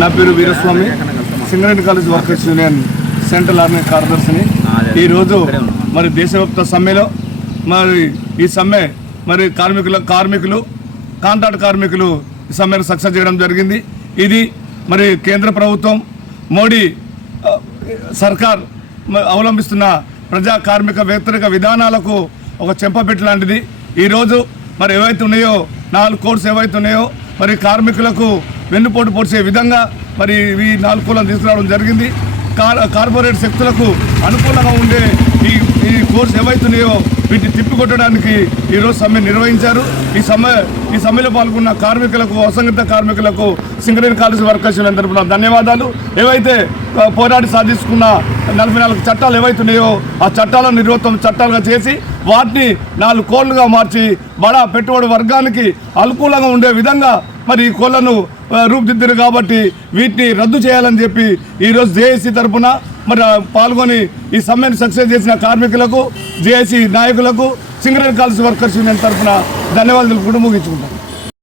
నా పేరు Veeraswamy, Singareni college workers union central army కార్యదర్శిని. ఈరోజు మరి దేశవ్యాప్త సమ్మెలో మరి ఈ సమ్మె మరి కార్మికులు కాంట్రాక్ట్ కార్మికులు ఈ సమ్మెను సక్సెస్ చేయడం జరిగింది. ఇది మరి కేంద్ర ప్రభుత్వం మోడీ సర్కార్ అవలంబిస్తున్న ప్రజా కార్మిక వ్యతిరేక విధానాలకు ఒక చెంపపెట్టు లాంటిది. ఈరోజు మరి ఏవైతే ఉన్నాయో 4 కోర్స్ ఏవైతే ఉన్నాయో మరి కార్మికులకు వెన్నుపోటు పొడిచే విధంగా మరి ఈ 4 కోర్లను తీసుకురావడం జరిగింది. కార్పొరేట్ శక్తులకు అనుకూలంగా ఉండే ఈ కోర్స్ ఏవైతే ఉన్నాయో వీటిని తిప్పికొట్టడానికి ఈరోజు సమ్మె నిర్వహించారు. ఈ సమ్మెలో పాల్గొన్న కార్మికులకు, అసంఘటిత కార్మికులకు సింగరేణి కాలేజ్ వర్కర్స్ యూనియన్ తరపున ధన్యవాదాలు. ఏవైతే పోరాడి సాధించుకున్న 44 చట్టాలు ఏవైతే ఉన్నాయో ఆ చట్టాలను నిర్వహణ చట్టాలుగా చేసి వాటిని 4 కోళ్లుగా మార్చి బడా పెట్టుబడి వర్గానికి అనుకూలంగా ఉండే విధంగా మరి ఈ కోళ్లను రూపుదిద్దారు. కాబట్టి వీటిని రద్దు చేయాలని చెప్పి ఈరోజు జేఏసీ తరఫున మరి పాల్గొని ఈ సమ్మెను సక్సెస్ చేసిన కార్మికులకు, జేఏసీ నాయకులకు సింగరేణి కాలేజ్ వర్కర్స్ యూనియన్ తరఫున ధన్యవాదాలు కూడా ముగించుకుంటాం.